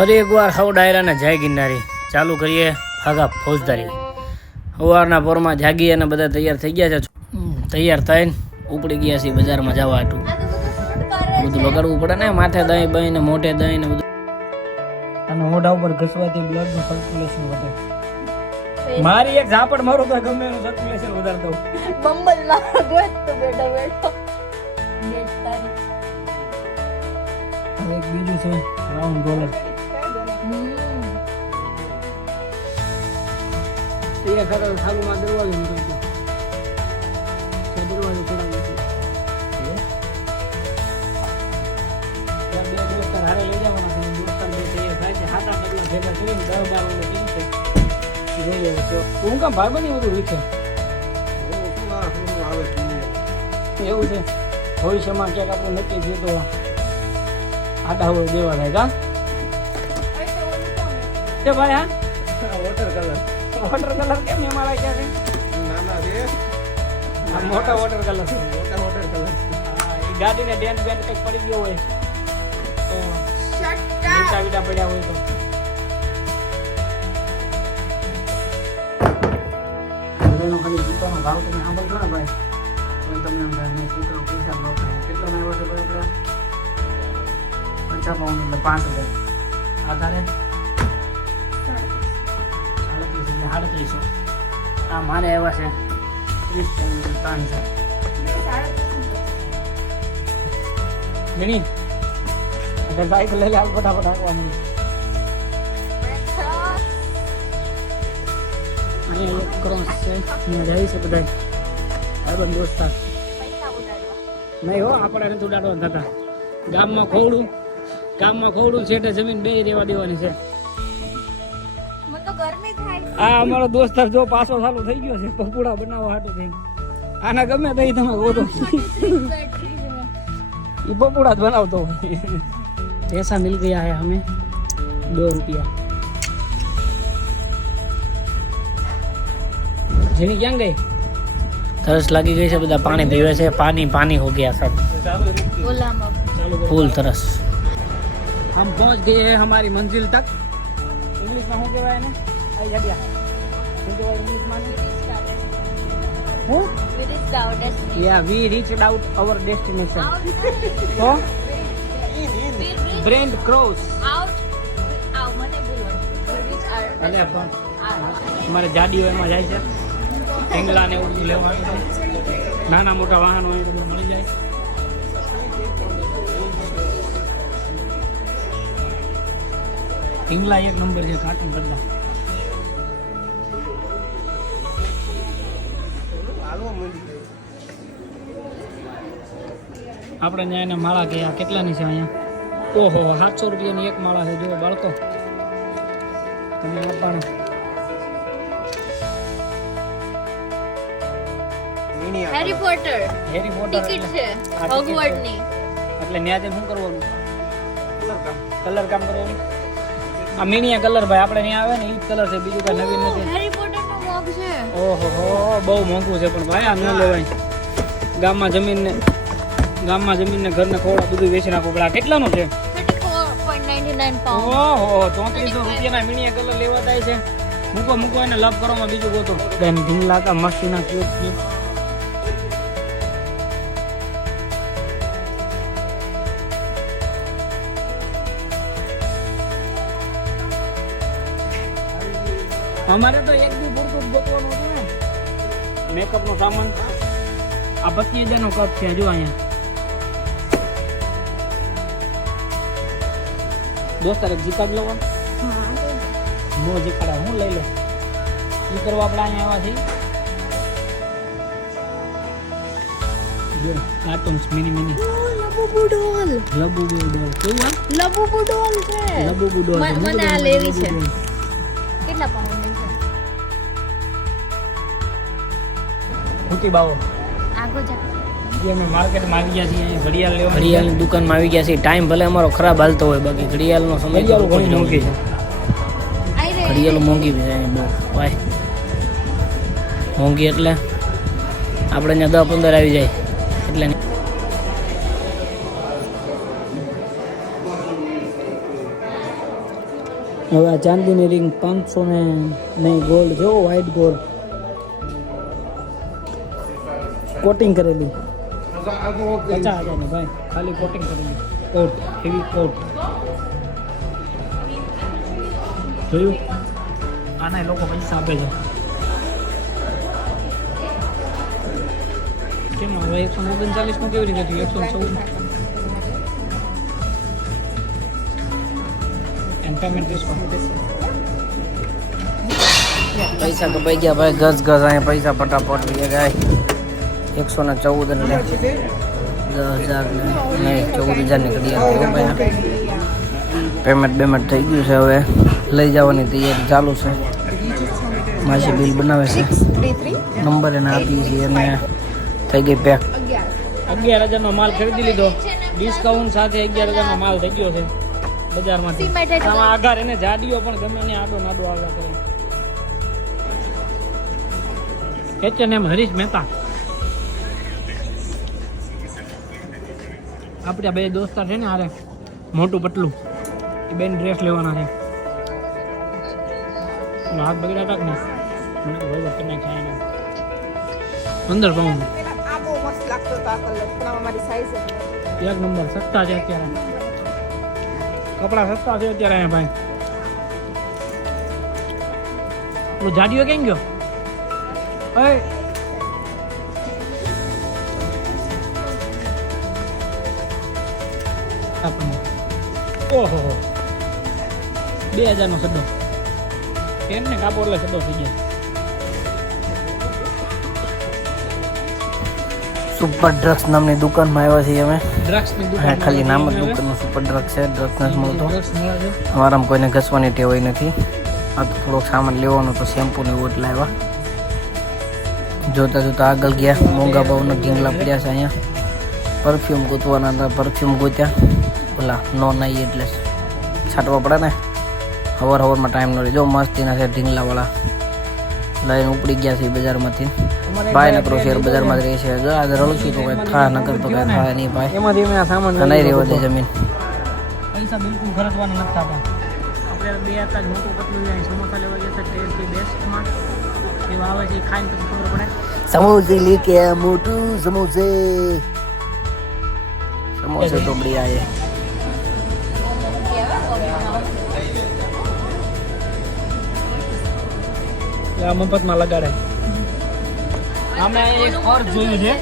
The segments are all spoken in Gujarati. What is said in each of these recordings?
ફરી એકવાર હવ ડાયરાને જય ગિરનારી ચાલુ કરીએ ભાગા ફોજદારી. સવારના પોરમાં જાગી અને બધા તૈયાર થઈ ગયા છે. તૈયાર થઈને ઉપડી ગયા છીએ બજારમાં જવા હાટું. બધું લગાડવું પડે ને, માથે દહીં બહીં ને મોઢે દહીં ને બધું. અને મોઢા ઉપર ઘસવાથી બ્લડનું સર્ક્યુલેશન વધે. મારી એક ઝાપડ મારું તો ગમે એનું સર્ક્યુલેશન વધારતો. બંબલ લાગો તો બેઠો બેઠો એક બીજું છે રાઉન્ડ ડોલર. એ ખરો સાલુમાં દરવાજો નીકળતો છે. દરવાજો ખોલાવ્યો છે. બે દોસ્તાર હારે લઈ જવાના છે. દોસ્તાર બે તૈયાર થાય છે. 7-8 દિવસ ભેગા કરીને 10-12 કિલો છે. જોઈએ છે હું કામ ભાઈ બની બધું વીખે એવું છે. ભવિષ્યમાં ક્યાંક આપણે નક્કી થયું તો આડા હોય દેવા થાય કા કે ભાઈ. હા વોટર કલર કેમ એમાં લાગ્યા છે? નાના છે આ મોટા વોટર કલર. હા એ ગાડીને ડેન્ટ બેન્ટ કંઈક પડી ગયો હોય તો મીઠા વીટા પડ્યા હોય તો એનો ખાલી જૂતાનો ભાવ તમે સાંભળજો ને ભાઈ તો તમને છોકરો પૈસા ન થાય. કેટલો આવ્યો છે ભાઈ આપણે 50 પાઉન્ડ એટલે 5000 આધારે 3700. આ મારે એવા છે 30 પાઉન્ડ 3000 મિની. એટલે સાઈકલ લઈ લે હાલ ફટાફટ આપવાની. અહીંયા એક ક્રોસ છે, અહીંયા જાય છે બધા ભાઈબંધ દોસ્તાર. નહીં હો આપણે નથી ઉડાડવાના થતા. ગામમાં ખોવડું છેટે જમીન બે રેવા દેવાની છે. આ અમારો દોસ્તાર જો પાછો ચાલુ થઈ ગયો છે પકોડા બનાવવા હાટું થઈને. આના ગમે તઈ તમે ગોતો એ પકોડા જ બનાવતો હોય. પૈસા મિલ ગયા હે હમે 2 રૂપિયા. જેની ક્યાં ગઈ? તરસ લાગી ગઈ છે, બધા પાણી પીવે છે. પાनी हो गया सब, फूल तरस. हम पहुंच गए हैं हमारी मंजिल तक. इंग्लिश में શું કહેવાય ને? આવી જગ્યા શું કહેવાય इंग्लिश માં? હું we reached out our destination. તો બ્રેન્ડ ક્રોસ અલે પણ અમારે જાડીઓ એમાં જાય છે. ઢીંગલા ને એવું લેવાનું છે. નાના મોટા વાહનો એ બધું મળી જાય. ઢીંગલા એક નંબર છે કાર્ટૂન કરતા. આપણે ત્યાં એને માળા ગયા કેટલાની છે અહીંયા? ઓહો 700 રૂપિયાની એક માળા છે. જો બાળકો તમે આપવાનું હેરી પોટર ટિકિટ છે હોગવર્ડ ની. એટલે ન્યા જઈને શું કરવાનું? કલર કામ કરવાનું. આ મિનિયા કલર ભાઈ આપણે ત્યાં આવે ને એ જ કલર છે, બીજું કઈ નવીન નથી. હેરી પોટર નો મોગ છે. ઓહો બહુ મોંઘું છે પણ ભાઈ આ ન લેવાય. ગામમાં જમીનને ઘરને ખોડા બધું વેચી નાખો. આ કેટલાનું છે? 34.99 પાઉન્ડ. ઓહો 3400 રૂપિયાના મિનિયા કલર લેવા જાય છે. મૂકો એને લવ કરવામાં બીજું ગોતો. બેન ઢીંગલા કા મસ્તીના ક્યુટ છે. અમારે તો એક દી પૂરતું ગોતવાનું હતું ને. મેકઅપ નો સામાન આ 25,000 નો કપ છે. જો અહીંયા દોસ્તાર એક જીકાડ લો. મો જીકાડા હું લઈ લો. ઈ કરવા આપણે અહીંયા આવ્યા છીએ. જો કાર્ટૂન્સ મિની લબુબુ ડોલ કેવું? લબુબુ ડોલ છે. લબુબુ ડોલ મને આ લેવી છે. કેટલા પાઉન્ડ ની છે? ખોટી બાવો આગો જા. અમે માર્કેટમાં આવી ગયા છીએ. ઘડિયાળ લેવા ઘડિયાળની દુકાનમાં આવી ગયા છીએ. ટાઈમ ભલે અમારો ખરાબ હાલતો હોય, બાકી ઘડિયાળનો સમય ઘણી મોંઘી છે. ઘડિયાળ મોંઘી છે બહુ ભાઈ. મોંઘી એટલે આપણે અહીંયા 10-15 આવી જાય એટલે હવે આ ચાંદીની રિંગ 500 ને નહીં, ગોલ્ડ જો વ્હાઈટ ગોલ્ડ કોટિંગ કરેલી 50,000 ને ભાઈ, ખાલી કોટિંગ કરેલી કોટ, હેવી કોટ જોયું. આના લોકો પૈસા આપે છે કેમ? હવે 139 નું કેવી રીતે થયું? 114 પેમેન્ટ પૈસા કપાઈ ગયા ભાઈ, ગજ ગજ અહીંયા પૈસા ફટાફટ લઈ ગયા. 114 ને 10,000 નહીં 14,000 નીકળી ગયા. પેમેન્ટ થઈ ગયું છે, હવે લઈ જવાની તૈયારી ચાલુ છે. માસી બિલ બનાવે છે, નંબર એને આપી છે અને થઈ ગઈ પેક. 11,000 નો માલ ખરીદી લીધો, ડિસ્કાઉન્ટ સાથે 11,000 નો માલ થઈ ગયો છે બજારમાંથી. આમાં આધાર એને જાડીઓ પણ ગમે ને આડો નાડો આવ્યા કરે. H&M હરીશ મહેતા, આપણે બે દોસ્તાર છે ને હારે, મોટું પતલું, એ બેન ડ્રેસ લેવાના છે. હાથ બગડ્યા હતા કે નહીં, મને બરોબર કરી નાખ્યા એને. 15 પાઉન્ડ એક નંબર. સસ્તા છે અત્યારે, કપડા સસ્તા છે અત્યારે અહીંયા ભાઈ. પેલો જાડીઓ કેમ ગયો? ઓહો 2,000 નો સડ્ડો, એમ ને કાપો એટલે સડ્ડો થઈ ગયો. સુપર ડ્રગ્સ નામની દુકાનમાં આવ્યા છીએ અમે. ડ્રગ્સની દુકાન, ખાલી નામ જ દુકાનનું સુપર ડ્રગ્સ છે. ડ્રગ્સ નથી મળતો અમારામાં, કોઈને ઘસવાની ટેવ હોય નથી. આ તો થોડોક સામાન લેવાનો તો શેમ્પુ ને એવું એટલે આવ્યા. જોતા જોતા આગળ ગયા, મોંઘા ભાવના ઢીંગલા પડ્યા છે અહીંયા. પરફ્યુમ ગોતવાના હતા, પરફ્યુમ ગોત્યા. ઓલા નો નાઈ એટલે છાંટવા પડે ને, હવારમાં ટાઈમ ન રહે. જો મસ્તીના છે ઢીંગલાવાળા, લઈને ઉપડી ગયા છે બજારમાંથી. ભાઈ નકરો શેર બજારમાં જ રહે છે. આજે રળું તો કઈ થા નકર તો કઈ થાય નહીં ભાઈ. એમાંથી મેં સામાન નહીં રહેવા દે જમીન. પૈસા બિલકુલ ખર્ચવાના નથી થતા. આપણે બે હતા મોટું પતલું જાય સમોસા લેવા ગયા છે ટેસ્ટી બેસ્ટમાં. એવા આવે છે, ખાઈને પછી ખબર પડે. સમોસે લેકે મોટું સમોસે તો બઢિયા है. મફતમાં લગાડે. અમે એક પર્સ જોયું છે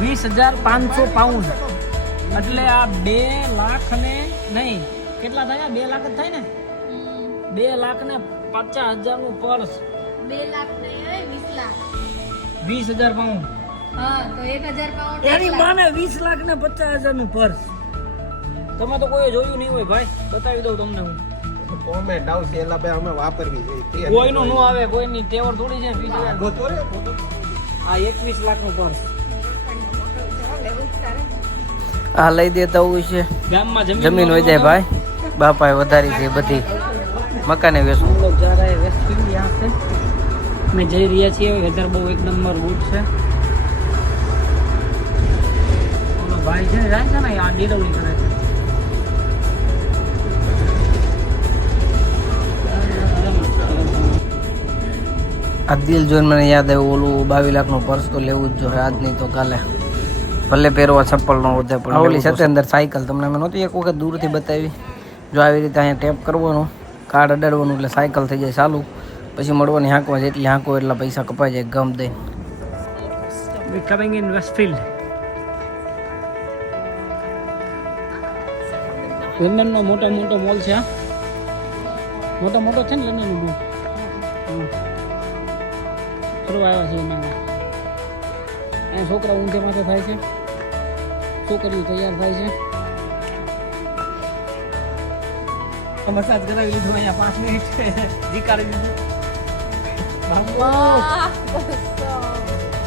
20,500 પાઉન્ડ, એટલે આ 2 લાખ ને નહીં, કેટલા થાય? 2 લાખ જ થાય ને. 2,50,000 નું પર્સ. 2 લાખ ને 20 લાખ. 20,000 પાઉન્ડ. હા તો 1,000 પાઉન્ડ. એની માને 20 લાખ ને 50,000 નું પર્સ. તમે તો કોઈ જોયું નહીં હોય ભાઈ, બતાવી દઉં તમને હું. કોમેન્ટ આવશે એલા ભાઈ અમે વાપરવી જોઈએ. કોઈનું નો આવે, કોઈની તેવર થોડી છે. 20,000 આ 21 લાખ નું પર્સ. આ લઈ દેતા હોય છે. ગામમાં જમીન હોય જાય ભાઈ, બાપાએ વધારી છે બધી, મકાને વેચું. લોગ જા રહે વેસ્ટફિલ્ડ યહાં સે. અમે જઈ રહ્યા છીએ. વેધર બહુ એક નંબર ગુડ છે. ઓલો ભાઈ છે ને જાય છે ને આ ડિલિવરી કરે છે. આ દિલ જોઈને મને યાદ આવ્યું, ઓલું 22 લાખ નું પર્સ તો લેવું જ જોઈએ, આજ નહીં તો કાલે. ભલે પહેરવા ચપ્પલ નો વધે પણ ઓલી સાથે અંદર સાયકલ તમને મેં નહોતી એક વખત દૂરથી બતાવી. જો આવી રીતે અહીંયા ટેપ કરવાનું, કાર્ડ અડાડવાનું એટલે સાયકલ થઈ જાય ચાલુ. પછી મળવાની હાંકવા, જેટલી હાંકો એટલા પૈસા કપાઈ જાય ગમ દઈ. વી કમિંગ ઇન વેસ્ટફિલ્ડ. લંડનનો મોટો મોલ છે. મોટો છે ને લંડનનો. ફરવા આવ્યા છે એમાં. અહીંયા છોકરા ઊંધે માથે થાય છે, છોકરીઓ તૈયાર થાય છે. મસાજ કરાવી લીધું અહીંયા 5 મિનિટ જીકાડી દીધું.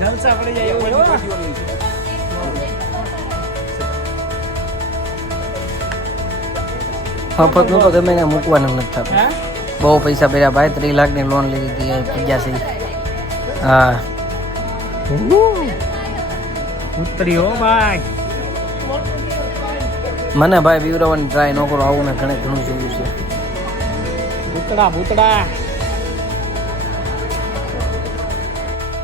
જલસા પડી જાય એવું. મફતનું તો ગમે ને મૂકવાનું નથી થતું. બહુ પૈસા ભર્યા ભાઈ, 3 લાખની લોન લીધી હતી 85. હા ઉતરી હો ભાઈ. મને ભાઈ બીવરાવાની ટ્રાય ન કરો, આવું મેં ઘણું જોયું છે. ભૂતડા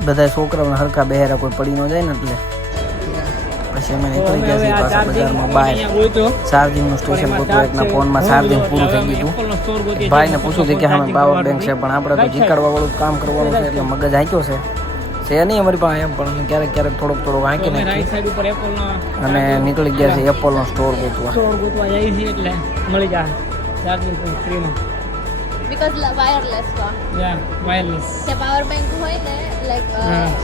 બધા છોકરાઓને હરખા બેહેરા કોઈ પડી ન જાય ને એટલે પછી અમે નીકળી ગયા છીએ પાછા બજારમાં બહાર ચાર્જિંગનું સ્ટેશન ગોતવા. એકના ફોનમાં ચાર્જિંગ પૂરું થઈ ગયું હતું. ભાઈને પૂછ્યું હતું કે અમે પાવર બેંક છે પણ આપણે તો જીકાડવા વાળું કામ કરવાનું છે એટલે મગજ હાંક્યો છે નહીં અમારી પાસે એમ પણ અમે ક્યારેક થોડોક હાંકી નાખીએ અને નીકળી ગયા છે એપલનો સ્ટોર ગોતવા. એટલે મળી જાય ચાર્જિંગ ફ્રીમાં because wireless का વાયરલેસ से पावर बैंक હોય ને લાઈક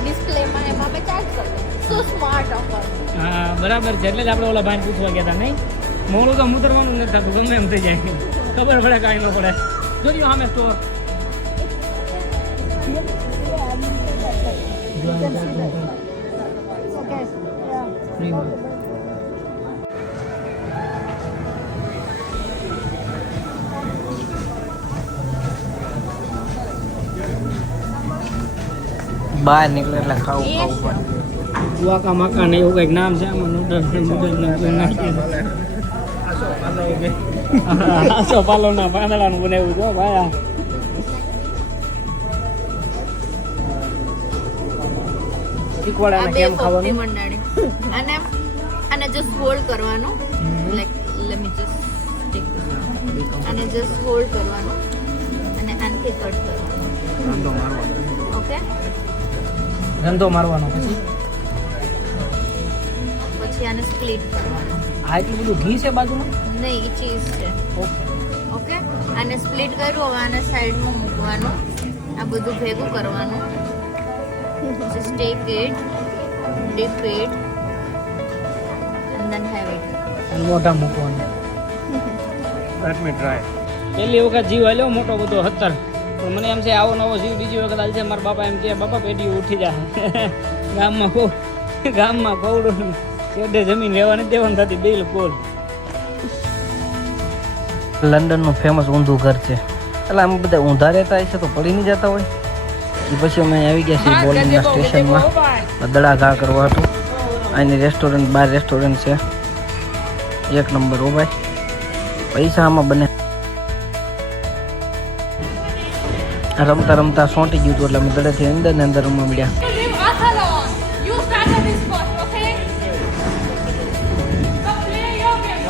ડિસ્પ્લે માં એમાં આપણે ચાર્જ કરો સો સ્માર્ટ ઓફર. હા બરાબર છે. એટલે જ આપણે ઓલા ભાઈને પૂછવા ગયા હતા નહીં મોડું તો મુતરવાનું નથી થતું ગમે એમ થઈ જાય ખબર પડે કાંઈ ન પડે. જોજો સામે સ્ટોર બહાર નીકળે એટલે ખાવું પડે. વાકા માકા ને એવું કંઈક નામ છે આમાં નૂડલ્સ નાખીએ. આસો પાલવના પાંદડાનું બનાવ્યું છે ભાઈ. શીખવાડે કેમ ખાવાનું અને અને જસ્ટ હોલ્ડ કરવાનું like let me just tech અને જસ્ટ હોલ્ડ કરવાનું અને આનથી કટ કરવાનું. ધંધો મારવાનો. ઓકે ધંધો મારવાનો પછી આને સ્પ્લિટ કરવાનું. આ એટલું બધું ઘી છે બાજુમાં નહીં એ ચીઝ છે. ઓકે આને સ્પ્લિટ કર્યું હવે આને સાઈડમાં મૂકવાનું. આ બધું ભેગું કરવાનું. just take it, dip it and then have it. મોઢા મૂકવાનું. Let me try. પહેલી વખત જીવ આલ્યો મોટો બધો 17 પણ મને એમ છે આવો નવો જીવ બીજી વખત આલશે. મારા બાપા એમ કે બાપા પેઢી ઉઠી જાય ગામમાં કવડું શેડે જમીન રહેવા નથી દેવાનું થતી બિલકુલ. લંડનનું ફેમસ ઊંધું ઘર છે એટલે આમ બધા ઊંધા રહેતા છે તો પડી નહીં જતા હોય. એ પછી અમે આવી ગયા છીએ બોલિંગના સ્ટેશનમાં દડા ઘા કરવા હતું. અહીંની રેસ્ટોરન્ટ બાર રેસ્ટોરન્ટ છે એક નંબર. હો ભાઈ પૈસા આમાં બને. રમતા રમતા સોંટી ગયું હતું એટલે અમે દડેથી અંદર ને અંદર રમવા મળ્યા.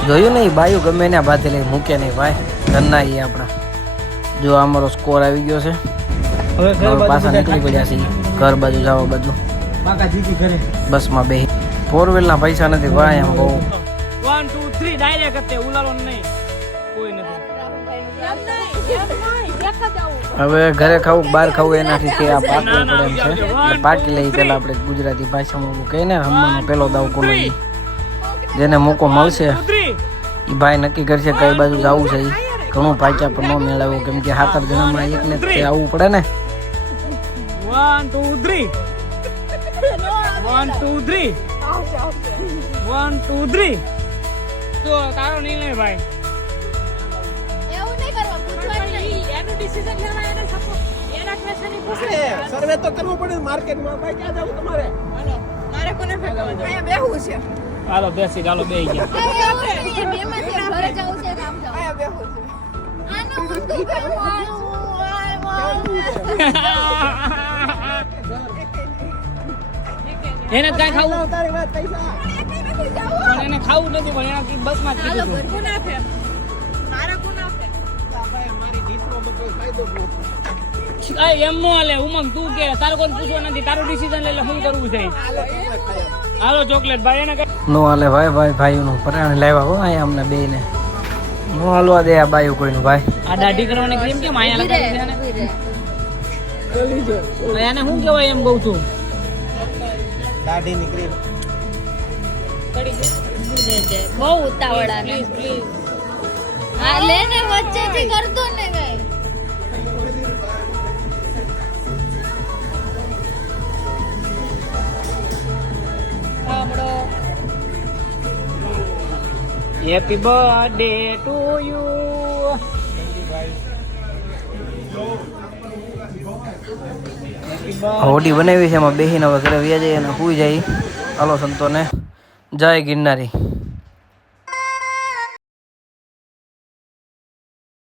જોયું નહીં બાયું ગમે ને બાંધી લઈ મૂકે નહીં ભાઈ ઘરના એ આપણા. જો અમારો સ્કોર આવી ગયો છે. હવે પાછા નીકળી પડ્યા છીએ ઘર બાજુ જવા બાજુ. બસમાં બે 4 વ્હીલના પૈસા નથી ભાઈ આમ બહુ. 1 2 3 ડાયરેક્ટ તે ઉલાળો નહીં કોઈ નથી. હવે ઘરે ખાવું બહાર ખાવું એનાથી તે આ પાકવું પડે એમ છે. પાકી લઈ પેલા આપણે ગુજરાતી ભાષામાં કહીને રમવાનો પેલો દાવ કોનો. જેને મોકો મળશે એ ભાઈ નક્કી કરશે કઈ બાજુ જવું છે. ઘણું પાક્યા પણ ન મેળવ્યું કેમ કે 7 જણામાં એકને આવવું પડે ને. 1 2 3 1 2 3 1 2 3 તો તારો નિર્ણય ભાઈ. એવું નહીં કરવા પૂછવાની એનું ડિસિઝન લેવા એને એના ક્વેશ્ચનની પૂછે. સર્વે તો કરવો પડે માર્કેટમાં. ભાઈ ક્યાં જાવું તમારે? હાલો મારે કોને ફેંકવાનું અહીંયા બેહવું છે. હાલો બેસી ચાલો બે ગયા. બે માંથી ઘરે જવું છે કામ જવું અહીંયા બેહવું છે. આને ઊંધું કરવાનું. એને કઈ ખાવું તારી વાત પૈસા પણ એને ખાવું નથી પણ એના બસમાં જ કીધું હતું. ગુના ફેર મારા ગુના ફેર ભાઈ મારી જીતનો કોઈ ફાયદો એમ નો હાલે. ઉમંગ તું કે તારે કોઈ પૂછવા નથી તારું ડિસિઝન લઈ લે શું કરવું છે. હાલો ચોકલેટ ભાઈ એને નો હાલે ભાઈ ભાઈનું પરાણે લાવ્યા હો અહીંયા અમને બે ને નો હાલવા દે આ બાયું કોઈનું ભાઈ. આ દાઢી કરવાની ક્રીમ કેમ અહીંયા લગાવી છે ને એને શું કહેવાય એમ કહું છું. દાઢી નીકળી બહુ ઉતાવળા ને હા લે ને વચ્ચેથી કરતો ને કઈ. Happy birthday to you. હોડી બનાવી છે એમાં બેહીને હવે ઘરે વ્યા જઈએ અને સુઈ જાય. હાલો સંતોને જય ગિરનારી.